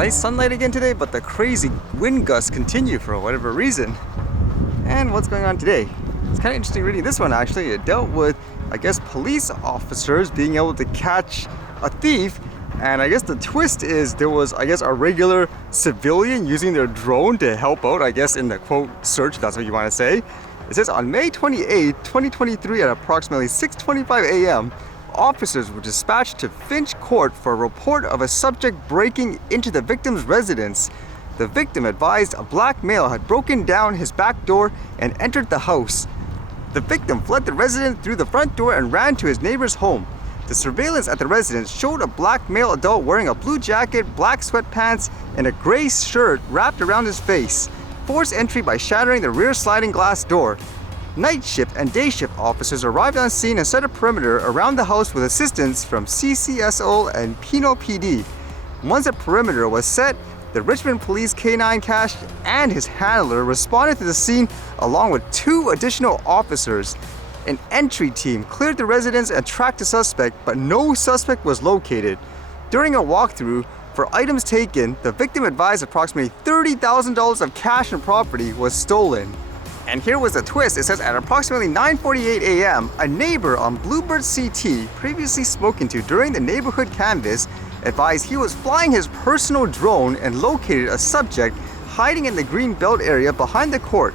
Nice sunlight again today, but the crazy wind gusts continue for whatever reason. And what's going on today? It's kind of interesting reading this one actually. It dealt with, I guess, police officers being able to catch a thief. And I guess the twist is there was, I guess, a regular civilian using their drone to help out, I guess, in the quote search, if that's what you want to say. It says on May 28, 2023 at approximately 6:25 a.m., officers were dispatched to Finch Court for a report of a subject breaking into the victim's residence. The victim advised a black male had broken down his back door and entered the house. The victim fled the residence through the front door and ran to his neighbor's home. The surveillance at the residence showed a black male adult wearing a blue jacket, black sweatpants, and a gray shirt wrapped around his face. Forced entry by shattering the rear sliding glass door. Night shift and day shift officers arrived on scene and set a perimeter around the house with assistance from CCSO and Pino PD. Once a perimeter was set, the Richmond Police K9 Cash and his handler responded to the scene along with 2 additional officers. An entry team cleared the residence and tracked the suspect, but no suspect was located. During a walkthrough for items taken, the victim advised approximately $30,000 of cash and property was stolen. And here was the twist. It says at approximately 9:48 a.m., a neighbor on Bluebird CT, previously spoken to during the neighborhood canvass, advised he was flying his personal drone and located a subject hiding in the green belt area behind the court.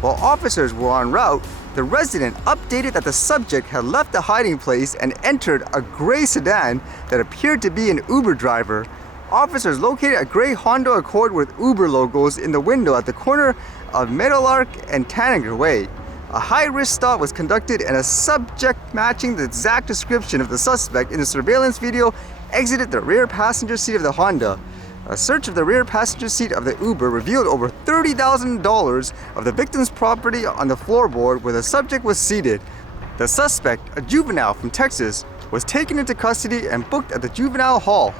While officers were en route, the resident updated that the subject had left the hiding place and entered a gray sedan that appeared to be an Uber driver. Officers located a gray Honda Accord with Uber logos in the window at the corner of Meadowlark and Tanager Way. A high-risk stop was conducted and a subject matching the exact description of the suspect in the surveillance video exited the rear passenger seat of the Honda. A search of the rear passenger seat of the Uber revealed over $30,000 of the victim's property on the floorboard where the subject was seated. The suspect, a juvenile from Texas, was taken into custody and booked at the juvenile hall.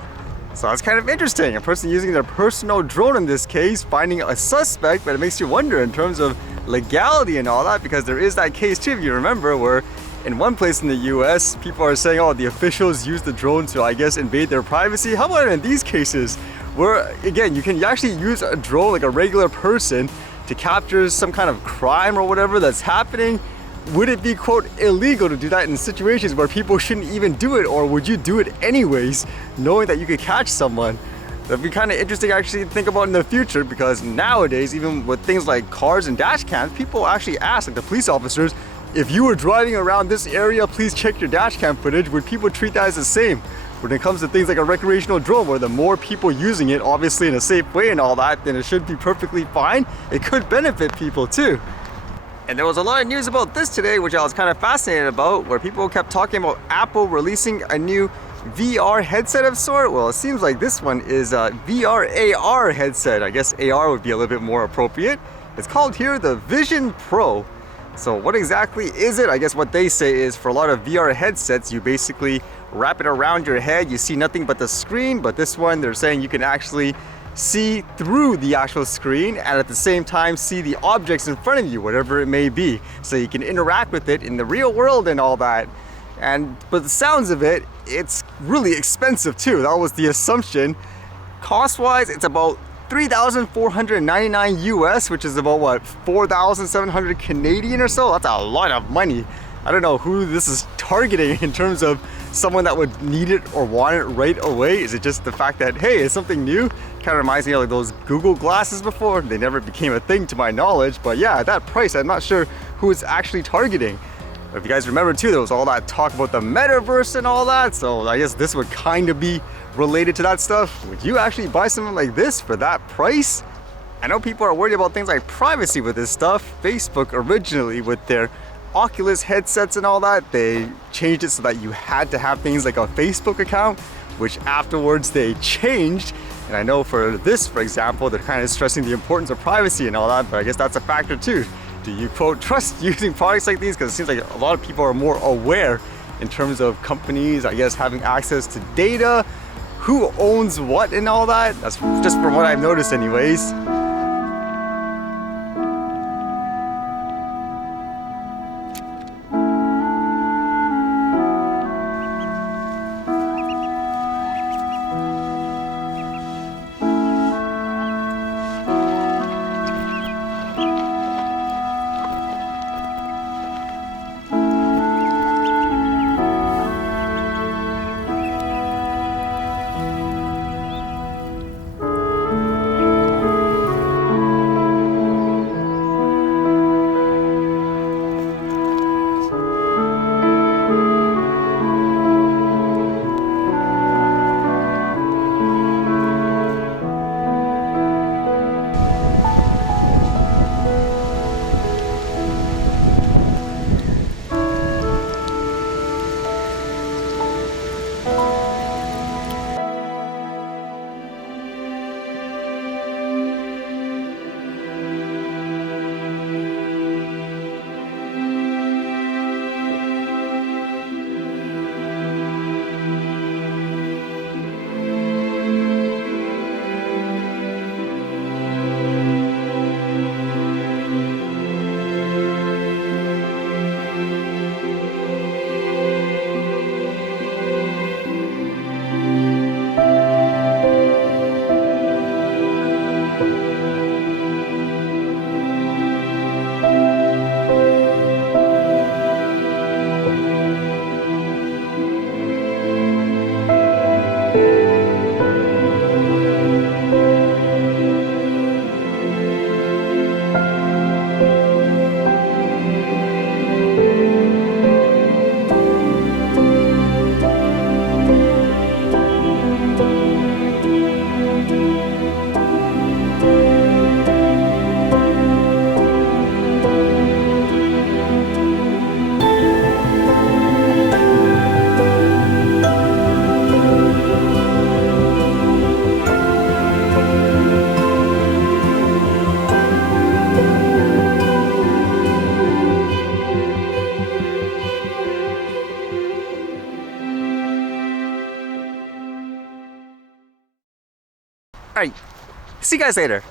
So that's kind of interesting. A person using their personal drone in this case, finding a suspect, but it makes you wonder in terms of legality and all that, because there is that case too, if you remember, where in one place in the US, people are saying, oh, the officials use the drone to, I guess, invade their privacy. How about in these cases, where, again, you can actually use a drone like a regular person to capture some kind of crime or whatever that's happening? Would it be, quote, illegal to do that in situations where people shouldn't even do it, or would you do it anyways, knowing that you could catch someone? That'd be kind of interesting actually to think about in the future, because nowadays, even with things like cars and dash cams, people actually ask, like the police officers, if you were driving around this area, please check your dash cam footage. Would people treat that as the same? When it comes to things like a recreational drone, where the more people using it, obviously in a safe way and all that, then it should be perfectly fine. It could benefit people too. And there was a lot of news about this today, which I was kind of fascinated about, where people kept talking about Apple releasing a new VR headset of sort. Well, it seems like this one is a VR AR headset. I guess AR would be a little bit more appropriate. It's called here the Vision Pro. So what exactly is it? I guess what they say is for a lot of VR headsets, you basically wrap it around your head, you see nothing but the screen, but this one they're saying you can actually see through the actual screen and at the same time see the objects in front of you, whatever it may be, so you can interact with it in the real world and all that. But the sounds of it, it's really expensive too. That was the assumption. Cost wise, it's about $3,499 US, which is about what, 4,700 Canadian or so. That's a lot of money. I don't know who this is targeting in terms of someone that would need it or want it right away. Is it just the fact that, hey, it's something new? Kind of reminds me of like those Google glasses before. They never became a thing to my knowledge, but yeah, at that price, I'm not sure who it's actually targeting. If you guys remember too, there was all that talk about the metaverse and all that, so I guess this would kind of be related to that stuff. Would you actually buy something like this for that price? I know people are worried about things like privacy with this stuff. Facebook originally, with their Oculus headsets and all that, they changed it so that you had to have things like a Facebook account, which afterwards they changed. And I know for this, for example, they're kind of stressing the importance of privacy and all that, but I guess that's a factor too. Do you, quote, trust using products like these? Because it seems like a lot of people are more aware in terms of companies, I guess, having access to data, who owns what and all that. That's just from what I've noticed anyways. Alright, see you guys later.